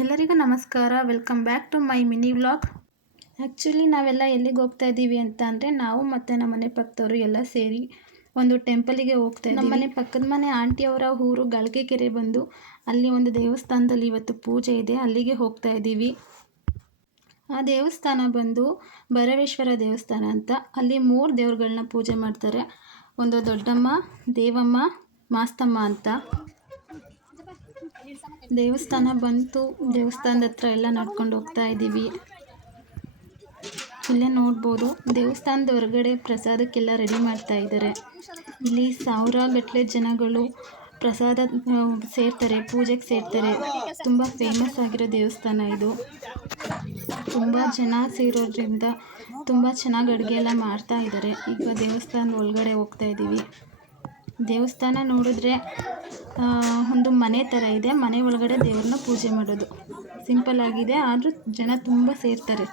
ಎಲ್ಲರಿಗೂ ನಮಸ್ಕಾರ. Welcome back to my mini vlog. Actually ನಾವೆಲ್ಲ ಎಲ್ಲಿಗೆ ಹೋಗ್ತಾ ಇದ್ದೀವಿ ಅಂತ ಅಂದರೆ ನಾವು ಮತ್ತು ನಮ್ಮ ಮನೆ ಪಕ್ಕದವರು ಎಲ್ಲ ಸೇರಿ ಒಂದು ಟೆಂಪಲಿಗೆ ಹೋಗ್ತಾ ಇದ್ದೀವಿ. ನಮ್ಮ ಮನೆ ಪಕ್ಕದ ಮನೆ ಆಂಟಿಯವರ ಊರು ಗಳಕೆಕೆರೆ ಬಂದು ಅಲ್ಲಿ ಒಂದು ದೇವಸ್ಥಾನದಲ್ಲಿ ಇವತ್ತು ಪೂಜೆ ಇದೆ, ಅಲ್ಲಿಗೆ ಹೋಗ್ತಾ ಇದ್ದೀವಿ. ಆ ದೇವಸ್ಥಾನ ಬಂದು ಭೈರವೇಶ್ವರ ದೇವಸ್ಥಾನ ಅಂತ. ಅಲ್ಲಿ 3 ದೇವ್ರುಗಳನ್ನ ಪೂಜೆ ಮಾಡ್ತಾರೆ. ಒಂದು ದೊಡ್ಡಮ್ಮ, ದೇವಮ್ಮ, ಮಾಸ್ತಮ್ಮ ಅಂತ. ದೇವಸ್ಥಾನ ಬಂತು, ದೇವಸ್ಥಾನದ ಹತ್ರ ಎಲ್ಲ ನಡ್ಕೊಂಡು ಹೋಗ್ತಾ ಇದ್ದೀವಿ. ಇಲ್ಲೇ ನೋಡ್ಬೋದು ದೇವಸ್ಥಾನದ ಹೊರಗಡೆ ಪ್ರಸಾದಕ್ಕೆಲ್ಲ ರೆಡಿ ಮಾಡ್ತಾ ಇದ್ದಾರೆ. ಇಲ್ಲಿ 1000 ಗಟ್ಟಲೆ ಜನಗಳು ಪ್ರಸಾದ ಸೇರ್ತಾರೆ, ಪೂಜೆಗೆ ಸೇರ್ತಾರೆ. ತುಂಬ ಫೇಮಸ್ ಆಗಿರೋ ದೇವಸ್ಥಾನ ಇದು. ತುಂಬ ಜನ ಸೇರೋದ್ರಿಂದ ತುಂಬ ಚೆನ್ನಾಗಿ ಅಡುಗೆ ಎಲ್ಲ ಮಾಡ್ತಾ ಇದ್ದಾರೆ. ಈಗ ದೇವಸ್ಥಾನದ ಒಳಗಡೆ ಹೋಗ್ತಾ ಇದ್ದೀವಿ. ದೇವಸ್ಥಾನ ನೋಡಿದ್ರೆ ಒಂದು ಮನೆ ಥರ ಇದೆ. ಮನೆ ಒಳಗಡೆ ದೇವ್ರನ್ನ ಪೂಜೆ ಮಾಡೋದು ಸಿಂಪಲ್ ಆಗಿದೆ, ಆದರೂ ಜನ ತುಂಬ ಸೇರ್ತಾರೆ.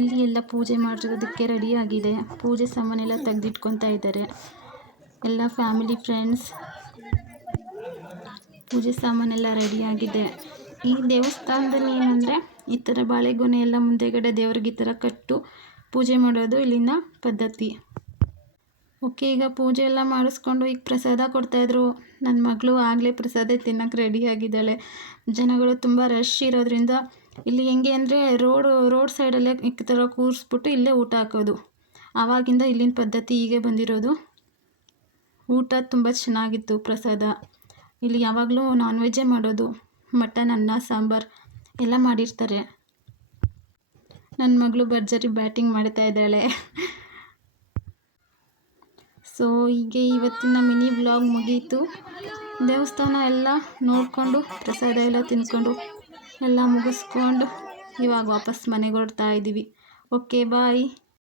ಇಲ್ಲಿ ಎಲ್ಲ ಪೂಜೆ ಮಾಡಿರೋದಕ್ಕೆ ರೆಡಿ ಆಗಿದೆ. ಪೂಜೆ ಸಾಮಾನೆಲ್ಲ ತೆಗೆದಿಟ್ಕೊತಾ ಇದ್ದಾರೆ ಎಲ್ಲ ಫ್ಯಾಮಿಲಿ ಫ್ರೆಂಡ್ಸ್. ಪೂಜೆ ಸಾಮಾನೆಲ್ಲ ರೆಡಿ ಆಗಿದೆ. ಈ ದೇವಸ್ಥಾನದಲ್ಲಿ ಏನಂದರೆ ಈ ಥರ ಬಾಳೆಗೊನೆ ಎಲ್ಲ ಮುಂದೆಗಡೆ ದೇವ್ರಿಗೆ ಈ ಥರ ಕಟ್ಟು ಪೂಜೆ ಮಾಡೋದು ಇಲ್ಲಿನ ಪದ್ಧತಿ. ಓಕೆ, ಈಗ ಪೂಜೆ ಎಲ್ಲ ಮಾಡಿಸ್ಕೊಂಡು ಈಗ ಪ್ರಸಾದ ಕೊಡ್ತಾಯಿದ್ರು. ನನ್ನ ಮಗಳು ಆಗಲೇ ಪ್ರಸಾದ ತಿನ್ನೋಕ್ಕೆ ರೆಡಿ ಆಗಿದ್ದಾಳೆ. ಜನಗಳು ತುಂಬ ರಶ್ ಇರೋದ್ರಿಂದ ಇಲ್ಲಿ ಹೆಂಗೆ ಅಂದರೆ ರೋಡ್ ಸೈಡಲ್ಲೇ ಈ ಥರ ಕೂರಿಸ್ಬಿಟ್ಟು ಇಲ್ಲೇ ಊಟ ಹಾಕೋದು. ಆವಾಗಿಂದ ಇಲ್ಲಿನ ಪದ್ಧತಿ ಹೀಗೆ ಬಂದಿರೋದು. ಊಟ ತುಂಬ ಚೆನ್ನಾಗಿತ್ತು. ಪ್ರಸಾದ ಇಲ್ಲಿ ಯಾವಾಗಲೂ ನಾನ್ ವೆಜ್ಜೇ ಮಾಡೋದು. ಮಟನ್, ಅನ್ನ, ಸಾಂಬಾರು ಎಲ್ಲ ಮಾಡಿರ್ತಾರೆ. ನನ್ನ ಮಗಳು ಭರ್ಜರಿ ಬ್ಯಾಟಿಂಗ್ ಮಾಡ್ತಾ ಇದ್ದಾಳೆ. ಸೊ ಹೀಗೆ ಇವತ್ತಿನ ಮಿನಿ ವ್ಲಾಗ್ ಮುಗೀತು. ದೇವಸ್ಥಾನ ಎಲ್ಲ ನೋಡಿಕೊಂಡು ಪ್ರಸಾದ ಎಲ್ಲ ತಿಂದ್ಕೊಂಡು ಎಲ್ಲ ಮುಗಿಸ್ಕೊಂಡು ಇವಾಗ ವಾಪಸ್ ಮನೆಗೆ ಹೊರಡ್ತಾ ಇದ್ದೀವಿ. ಓಕೆ, ಬಾಯ್.